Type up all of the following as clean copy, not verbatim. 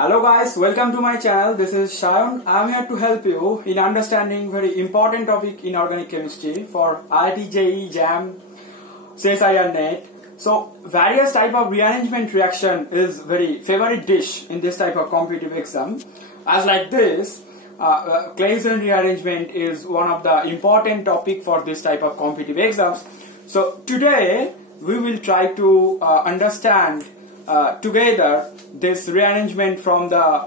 Hello guys, welcome to my channel. This is Shayan. I am here to help you in understanding very important topic in organic chemistry for IIT, JEE, JAM, CSIR NET. So various type of rearrangement reaction is very favorite dish in this type of competitive exam. As like this, Claisen rearrangement is one of the important topic for this type of competitive exams. So today we will try to understand together this rearrangement from the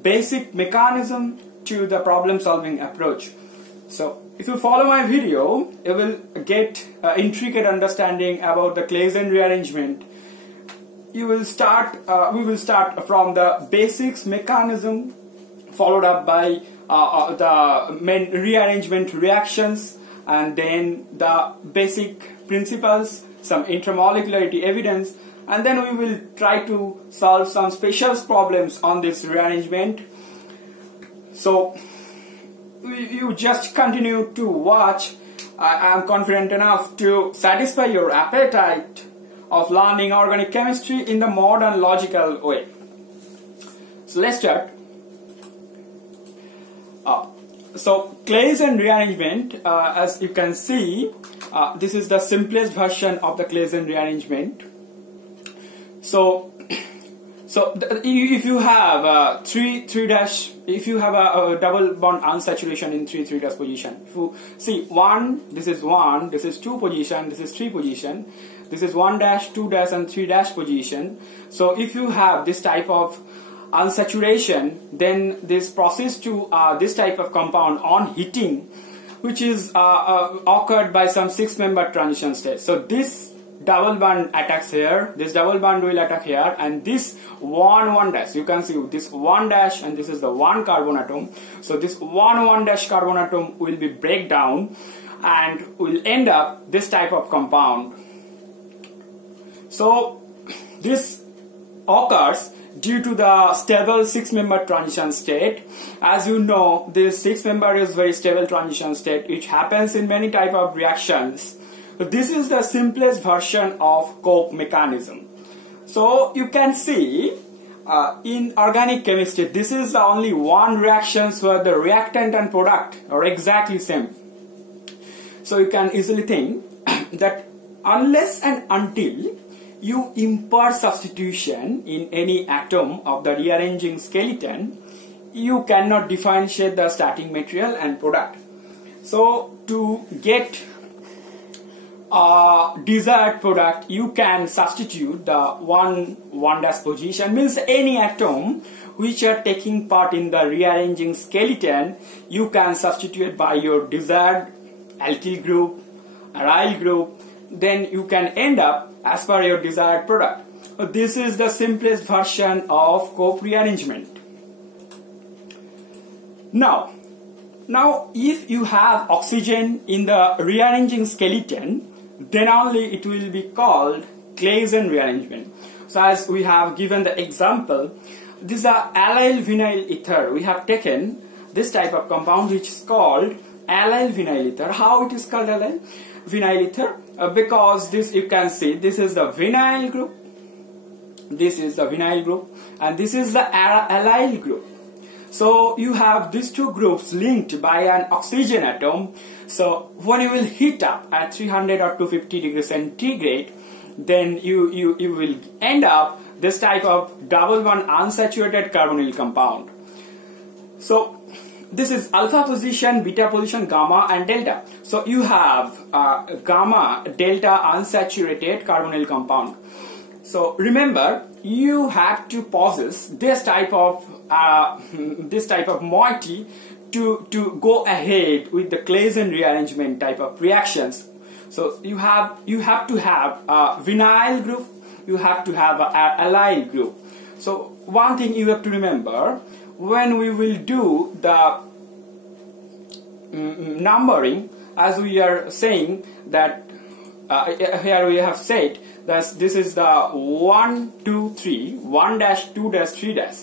basic mechanism to the problem solving approach. So if you follow my video, you will get intricate understanding about the Claisen rearrangement. We will start from the basics mechanism, followed up by the main rearrangement reactions, and then the basic principles, some intermolecularity evidence, and then we will try to solve some special problems on this rearrangement. So you just continue to watch. I am confident enough to satisfy your appetite of learning organic chemistry in the modern logical way. So let's start. So Claisen rearrangement, as you can see, this is the simplest version of the Claisen rearrangement. So if you have if you have a double bond unsaturation in 3,3' position, if you see 1, this is 1, this is 2 position, this is 3 position, this is 1', 2' and 3' position. So if you have this type of unsaturation, then this process to this type of compound on heating, which is occurred by some 6-member transition state. So this double bond attacks here, this double bond will attack here, and this 1,1', you can see this 1' and this is the 1 carbon atom. So this 1,1' carbon atom will be break down and will end up this type of compound. So this occurs due to the stable 6-member transition state. As you know, this 6-member is very stable transition state, which happens in many type of reactions. So this is the simplest version of Cope mechanism. So you can see in organic chemistry, this is the only one reactions where the reactant and product are exactly same. So you can easily think that unless and until you impart substitution in any atom of the rearranging skeleton, you cannot differentiate the starting material and product. So to get desired product, you can substitute the 1' position, means any atom which are taking part in the rearranging skeleton, you can substitute by your desired alkyl group, aryl group, then you can end up as per your desired product. So this is the simplest version of Cope rearrangement. Now if you have oxygen in the rearranging skeleton, then only it will be called Claisen rearrangement. So as we have given the example, this is a allyl vinyl ether. We have taken this type of compound which is called allyl vinyl ether. How it is called allyl vinyl ether? Because this, you can see, this is the vinyl group, this is the vinyl group, and this is the allyl group. So you have these two groups linked by an oxygen atom. So when you will heat up at 300 or 250 degrees centigrade, then you will end up this type of double bond unsaturated carbonyl compound. So this is alpha position, beta position, gamma and delta. So you have gamma, delta unsaturated carbonyl compound. So remember, you have to possess this type of moiety to go ahead with the Claisen rearrangement type of reactions. So you have to have a vinyl group, you have to have an allyl group. So one thing you have to remember, when we will do the numbering, as we are saying that here we have said that this is the 1, 2, 3, 1', 2', 3'.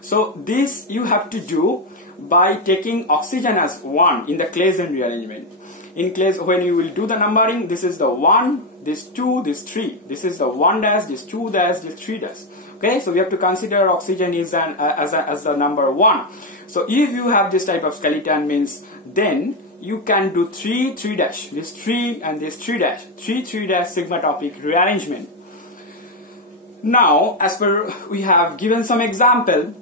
So this you have to do by taking oxygen as 1 in the Claisen rearrangement. In Claisen, when you will do the numbering, this is the 1, this 2, this 3. This is the 1', this 2', this 3'. Okay, so we have to consider oxygen is as the number 1. So if you have this type of skeleton, means then you can do 3 dash, this 3 and this 3 dash, 3 dash sigma-topic rearrangement. Now, as per we have given some example,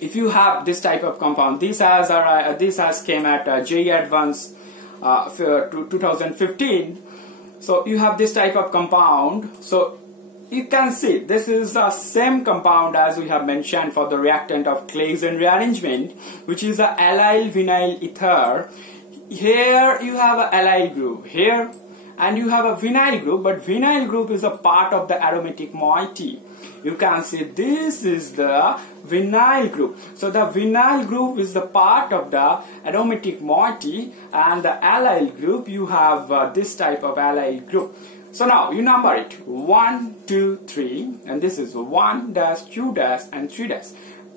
if you have this type of compound, this has came at JEE Advanced for 2015. So you have this type of compound. So you can see this is the same compound as we have mentioned for the reactant of Claisen rearrangement, which is a allyl vinyl ether. Here you have a allyl group here, and you have a vinyl group, but vinyl group is a part of the aromatic moiety. You can see this is the vinyl group. So the vinyl group is the part of the aromatic moiety, and the allyl group, you have this type of allyl group. So now you number it 1, 2, 3, and this is 1 dash, 2 dash, and 3 dash.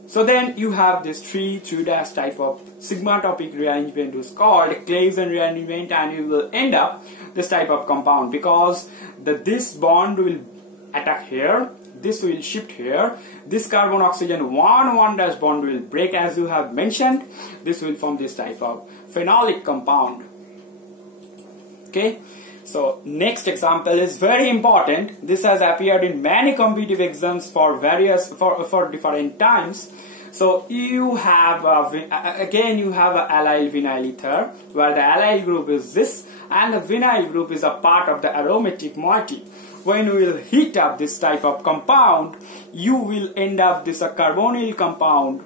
So then you have this 3 dash type of sigma-topic rearrangement is called Claisen rearrangement, and you will end up this type of compound because this bond will attack here, this will shift here, this carbon oxygen 1 dash bond will break as you have mentioned, this will form this type of phenolic compound. Okay. So next example is very important. This has appeared in many competitive exams for different times. So you have again you have a allyl vinyl ether, where the allyl group is this and the vinyl group is a part of the aromatic moiety. When you will heat up this type of compound, you will end up this carbonyl compound,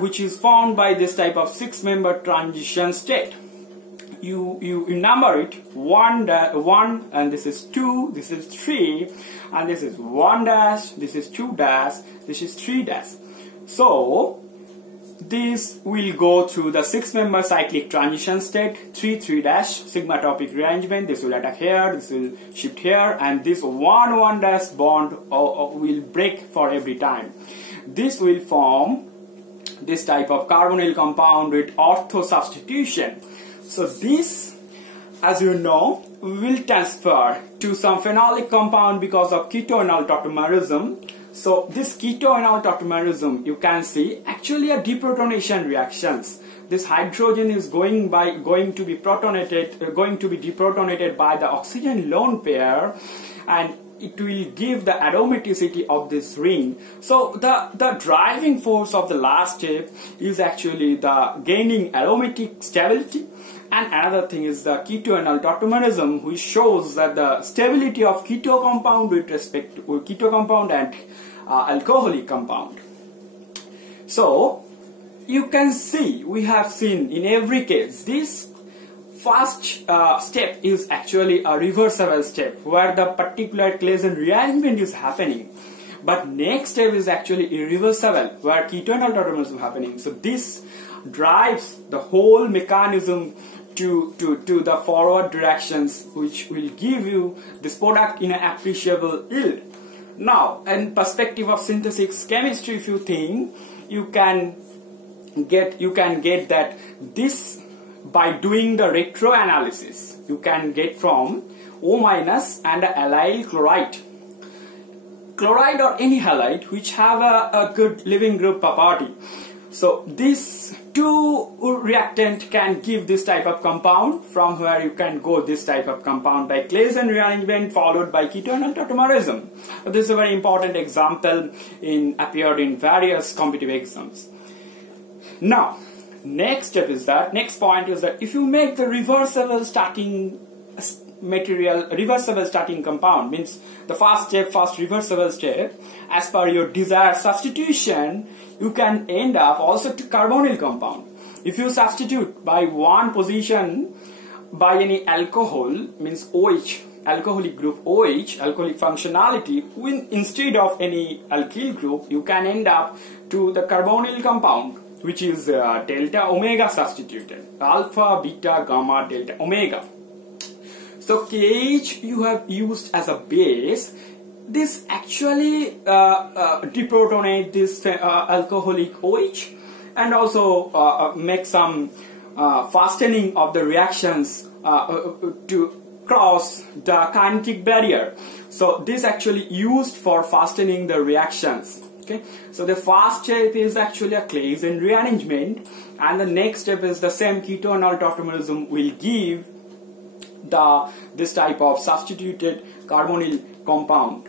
which is formed by this type of 6-member transition state. You number it 1 and this is 2, this is 3, and this is 1 dash, this is 2 dash, this is 3 dash. So this will go through the 6-member cyclic transition state, 3 dash sigma-topic rearrangement. This will attack here, this will shift here, and this 1 dash bond will break for every time. This will form this type of carbonyl compound with ortho substitution. So this, as you know, will transfer to some phenolic compound because of Keto-Enol Tautomerism. So this Keto-Enol Tautomerism, you can see actually a deprotonation reactions. This hydrogen is going to be deprotonated by the oxygen lone pair, and it will give the aromaticity of this ring. So the driving force of the last step is actually the gaining aromatic stability. And another thing is the Keto-Enol Tautomerism, which shows that the stability of keto compound with respect to keto compound and alcoholic compound. So you can see, we have seen in every case, this first step is actually a reversible step where the particular Claisen rearrangement is happening. But next step is actually irreversible where Keto-Enol Tautomerism is happening. So this drives the whole mechanism to the forward directions, which will give you this product in an appreciable yield. Now, in perspective of synthesis chemistry, if you think, you can get that this by doing the retro analysis, you can get from O minus and a allyl chloride or any halide which have a good living group property. So this two reactant can give this type of compound, from where you can go this type of compound by Claisen rearrangement followed by Keto-Enol Tautomerism. So this is a very important example appeared in various competitive exams. Now, next point is that if you make the reversible starting compound, means the first reversible step, as per your desired substitution, you can end up also to carbonyl compound. If you substitute by one position by any alcohol, means OH, alcoholic group OH, alcoholic functionality, instead of any alkyl group, you can end up to the carbonyl compound, which is delta omega substituted, alpha, beta, gamma, delta, omega. So KH you have used as a base. This actually deprotonate this alcoholic OH, and also make some fastening of the reactions cross the kinetic barrier. So this actually used for fastening the reactions. Okay, so the first step is actually a Claisen rearrangement, and the next step is the same Keto-Enol Tautomerism will give this type of substituted carbonyl compound.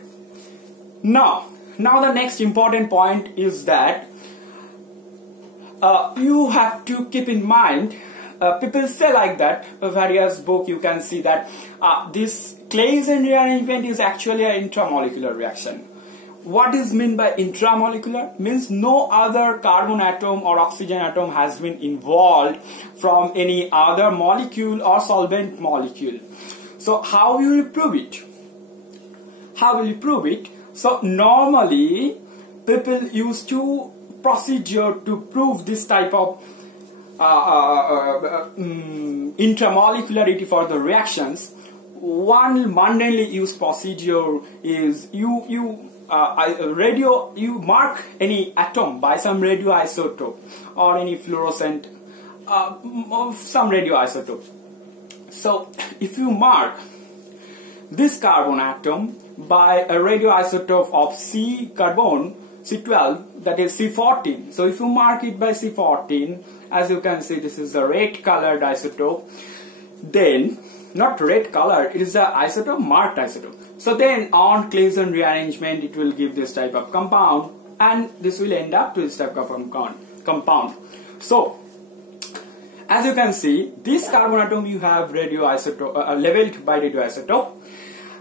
Now the next important point is that you have to keep in mind, people say like that, various book you can see that this Claisen rearrangement is actually an intramolecular reaction. What is meant by intramolecular? Means no other carbon atom or oxygen atom has been involved from any other molecule or solvent molecule. So how will you prove it? How will you prove it? So normally people use two procedures to prove this type of intramolecularity for the reactions. One mundanely used procedure is you mark any atom by some radioisotope or any fluorescent some radioisotope. So if you mark this carbon atom by a radioisotope of C12, that is C14. So if you mark it by C14, as you can see, this is the red colored isotope. Then, not red color, it is the isotope, marked isotope. So then on Claisen rearrangement, it will give this type of compound, and this will end up to this type of compound. So as you can see, this carbon atom you have radioisotope leveled by radioisotope,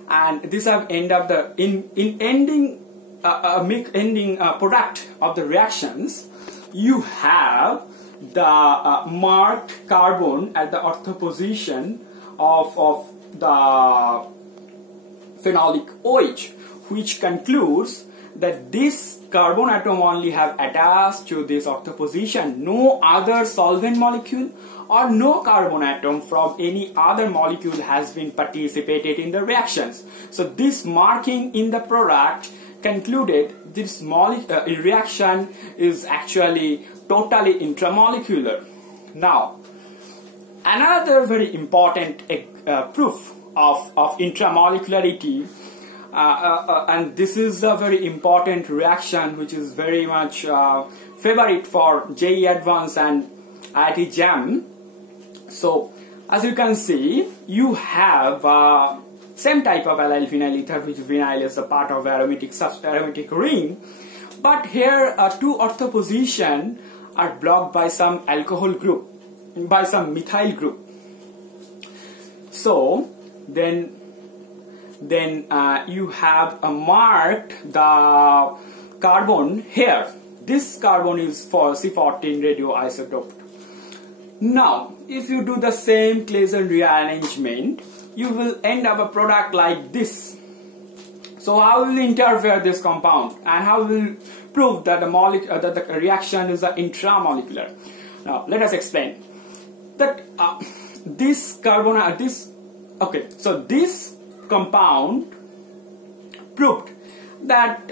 and this have end up the ending product of the reactions. You have the marked carbon at the ortho position of the phenolic OH, which concludes that this carbon atom only have attached to this ortho position, no other solvent molecule or no carbon atom from any other molecule has been participated in the reactions. So this marking in the product concluded this reaction is actually totally intramolecular. Now, another very important proof of intramolecularity, and this is a very important reaction which is very much favorite for JEE Advanced and IIT JAM. So as you can see, you have same type of allyl vinyl ether, which vinyl is a part of aromatic ring, but here two ortho position are blocked by some alcohol group, by some methyl group. So then you have marked the carbon here. This carbon is for C14 radioisotope. Now, if you do the same Claisen rearrangement, you will end up a product like this. So how will you interfere this compound, and how will you prove that the reaction is intramolecular? Now let us explain that this compound proved that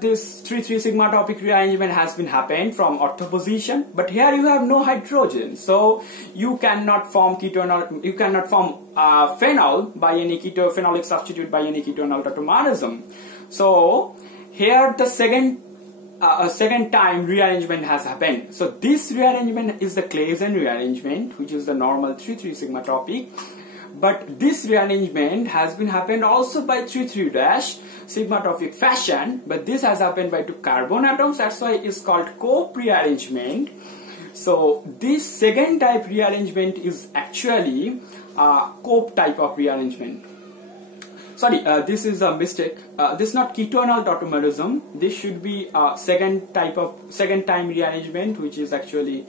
this 3,3 sigma topic rearrangement has been happened from ortho position, but here you have no hydrogen, so you cannot form keto-enol, you cannot form phenol by any phenolic substitute by any Keto-Enol Tautomerism. So here the second time rearrangement has happened. So this rearrangement is the Claisen rearrangement, which is the normal 3,3 sigma topic. But this rearrangement has been happened also by 3,3' sigma topic fashion, but this has happened by two carbon atoms. That's why it's called cope rearrangement. So this second type rearrangement is actually cope type of rearrangement. Sorry, this is a mistake. This is not Keto-Enol Tautomerism. This should be second time rearrangement, which is actually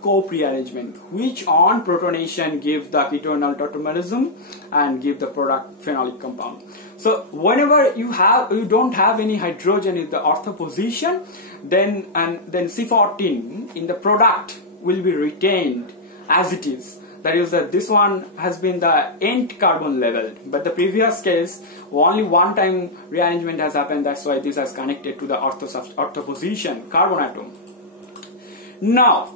cope rearrangement, which on protonation give the Keto-Enol Tautomerism and give the product phenolic compound. So whenever you don't have any hydrogen in the ortho position, then C14 in the product will be retained as it is. That is that this one has been the end carbon level, but the previous case only one time rearrangement has happened. That's why this has connected to the ortho position carbon atom. Now,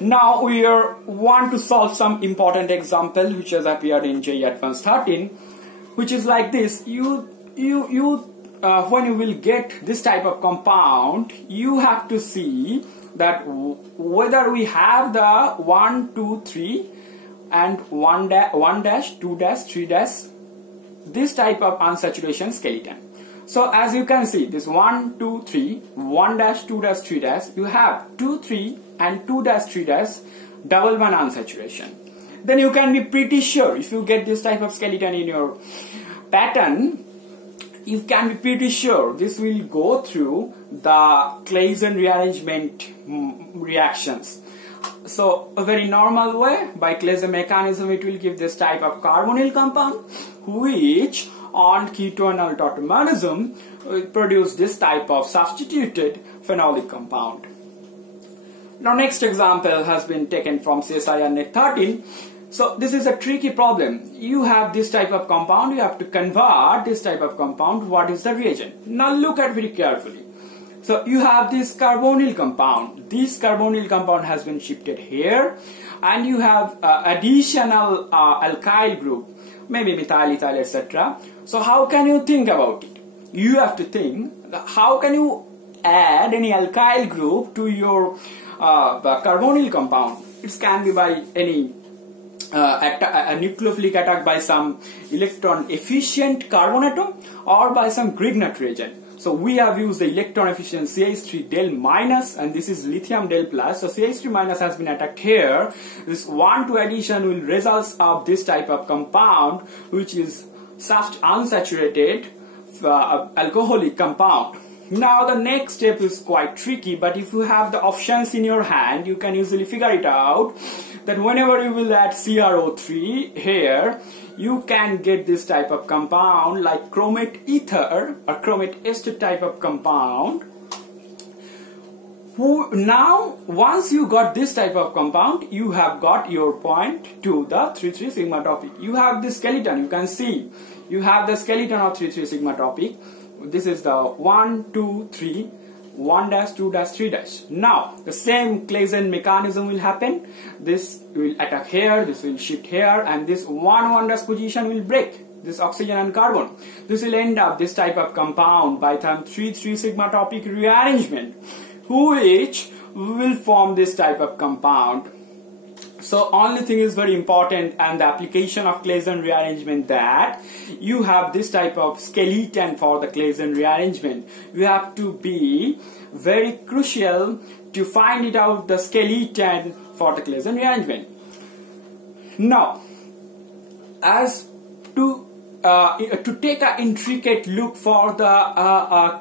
Now we want to solve some important example which has appeared in JEE Advanced 13, which is like this. When you will get this type of compound, you have to see that whether we have the 1, 2, 3 and 1 dash, 2 dash, 3 dash, this type of unsaturation skeleton. So as you can see, this 1, 2, 3, 1 dash, 2 dash, 3 dash, you have 2, 3 and 2 dash, 3 dash, double bond unsaturation. Then you can be pretty sure if you get this type of skeleton in your pattern, you can be pretty sure this will go through the Claisen rearrangement reactions. So a very normal way, by Claisen mechanism, it will give this type of carbonyl compound, which on Keto-Enol Tautomerism will produce this type of substituted phenolic compound. Now next example has been taken from CSIR Net 13. So this is a tricky problem. You have this type of compound, you have to convert this type of compound. What is the reagent? Now look at very carefully. So you have this carbonyl compound. This carbonyl compound has been shifted here, and you have additional alkyl group, maybe methyl, ethyl, etc. So how can you think about it? You have to think, how can you add any alkyl group to your carbonyl compound? It can be by any a nucleophilic attack by some electron efficient carbon atom or by some Grignard reagent. So we have used the electron efficient CH3 del minus, and this is lithium del plus. So CH3 minus has been attacked here. This 1,2 addition will result of this type of compound, which is unsaturated alcoholic compound. Now the next step is quite tricky, but if you have the options in your hand, you can easily figure it out that whenever you will add CrO3 here, you can get this type of compound like chromate ether or chromate ester type of compound. Now once you got this type of compound, you have got your point to the 3,3 sigma topic. You have this skeleton, you can see you have the skeleton of 3,3 sigma topic. This is the 1, 2, 3, 1 dash, 2 dash, 3 dash. Now the same Claisen mechanism will happen. This will attack here, this will shift here, and this 1 dash position will break this oxygen and carbon. This will end up this type of compound by time 3,3 sigma topic rearrangement, which will form this type of compound. So only thing is very important, and the application of Claisen rearrangement, that you have this type of skeleton for the Claisen rearrangement. You have to be very crucial to find it out the skeleton for the Claisen rearrangement. Now, as to take an intricate look for the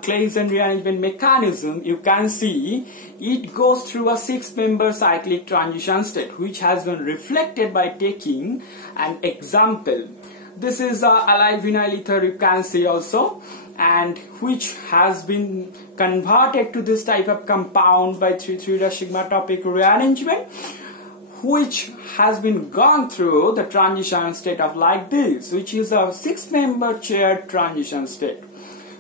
Claisen rearrangement mechanism, you can see it goes through a 6-member cyclic transition state, which has been reflected by taking an example. This is allyl vinyl ether, you can see also, and which has been converted to this type of compound by 3,3 sigma topic rearrangement, which has been gone through the transition state of like this, which is a 6-member chaired transition state.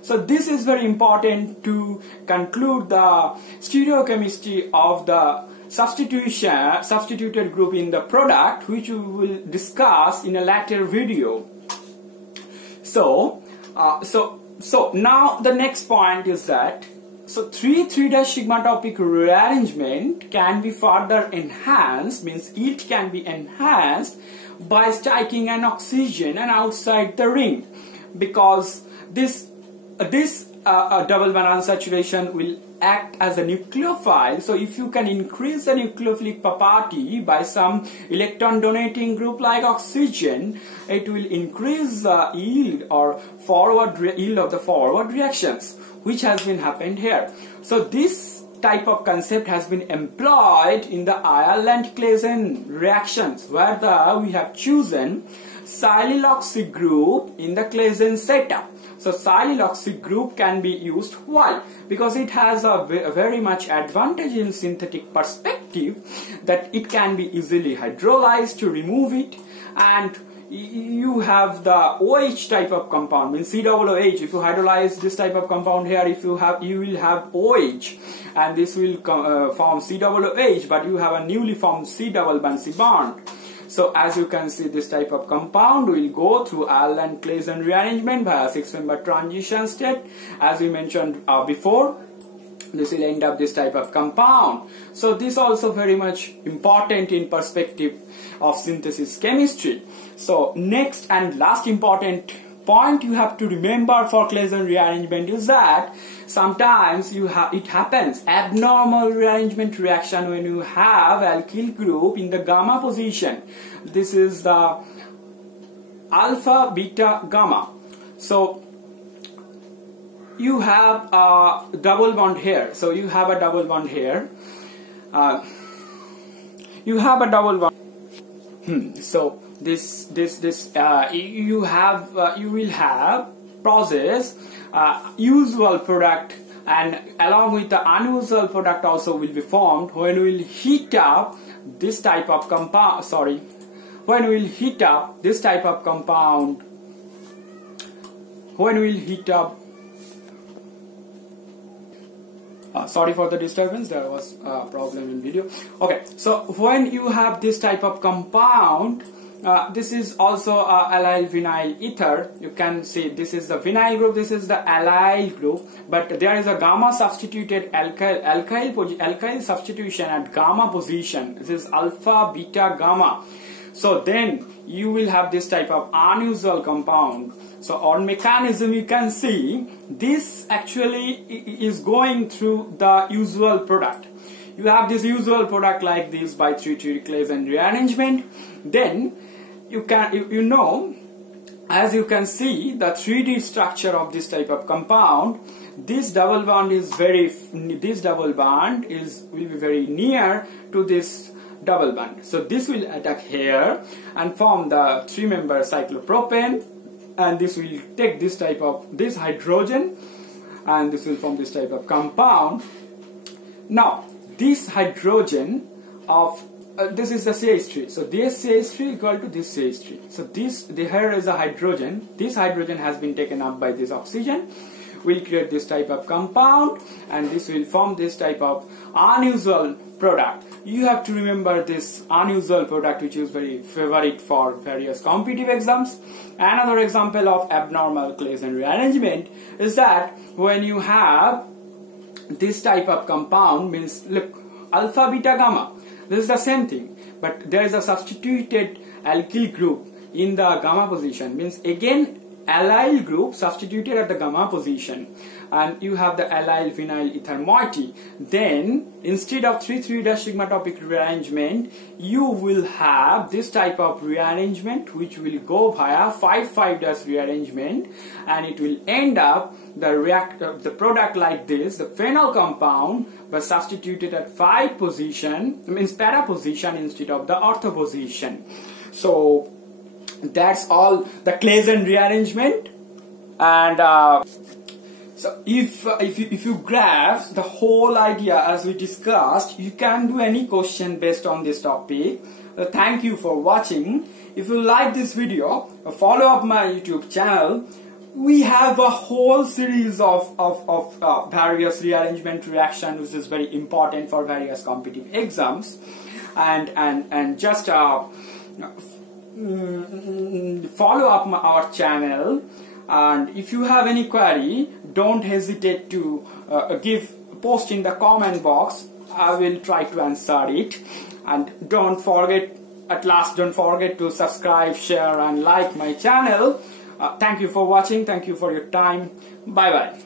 So this is very important to conclude the stereochemistry of the substituted group in the product, which we will discuss in a later video. So now the next point is that 3,3 sigma topic rearrangement can be further enhanced, means it can be enhanced by striking an oxygen and outside the ring, because this double bond unsaturation will act as a nucleophile. So if you can increase the nucleophilic property by some electron donating group like oxygen, it will increase the yield or yield of the forward reactions, which has been happened here. So this type of concept has been employed in the Ireland Claisen reactions, where we have chosen silyloxy group in the Claisen setup. So silyloxy group can be used. Why? Because it has a very much advantage in synthetic perspective, that it can be easily hydrolyzed to remove it, and you have the OH type of compound, means COOH. If you hydrolyze this type of compound here, you will have OH, and this will form COOH, but you have a newly formed C double bond C bond. So as you can see, this type of compound will go through and Claisen rearrangement via 6-member transition state. As we mentioned before, this will end up this type of compound. So this also very much important in perspective of synthesis chemistry. So next and last important point you have to remember for Claisen rearrangement is that sometimes it happens abnormal rearrangement reaction when you have alkyl group in the gamma position. This is the alpha beta gamma. So you have a double bond here. So you have a double bond here. You have a double bond. So you will have process usual product, and along with the unusual product also will be formed when we will heat up this type of compound. When we will heat up this type of compound. When we will heat up. Sorry for the disturbance, there was a problem in video. Okay, so when you have this type of compound, this is also allyl vinyl ether. You can see this is the vinyl group, this is the allyl group, but there is a gamma substituted alkyl substitution at gamma position. This is alpha beta gamma. So then you will have this type of unusual compound. So on mechanism you can see this actually is going through the usual product. You have this usual product like this by 3-3 Claisen rearrangement. Then you know, as you can see the 3D structure of this type of compound, this double bond will be very near to this double bond. So this will attack here and form the 3-member cyclopropane, and this will take this type of this hydrogen, and this will form this type of compound. Now this hydrogen of this is the CH3. So this CH3 equal to this CH3. So here is a hydrogen. This hydrogen has been taken up by this oxygen. Will create this type of compound, and this will form this type of unusual product. You have to remember this unusual product, which is very favorite for various competitive exams. Another example of abnormal Claisen rearrangement is that when you have this type of compound, means look, alpha beta gamma, this is the same thing, but there is a substituted alkyl group in the gamma position, means again allyl group substituted at the gamma position, and you have the allyl vinyl ether moiety. Then instead of 3-3' sigmatopic rearrangement, you will have this type of rearrangement which will go via 5-5' rearrangement, and it will end up the product like this, the phenol compound, but substituted at 5 position, means para position instead of the ortho position. So that's all the Claisen rearrangement. And so if you grasp the whole idea as we discussed, you can do any question based on this topic. Thank you for watching. If you like this video, follow up my YouTube channel. We have a whole series of various rearrangement reactions, which is very important for various competitive exams, and just follow up our channel. And if you have any query, don't hesitate to post in the comment box. I will try to answer it. And don't forget to subscribe, share and like my channel. Thank you for watching. Thank you for your time. Bye bye.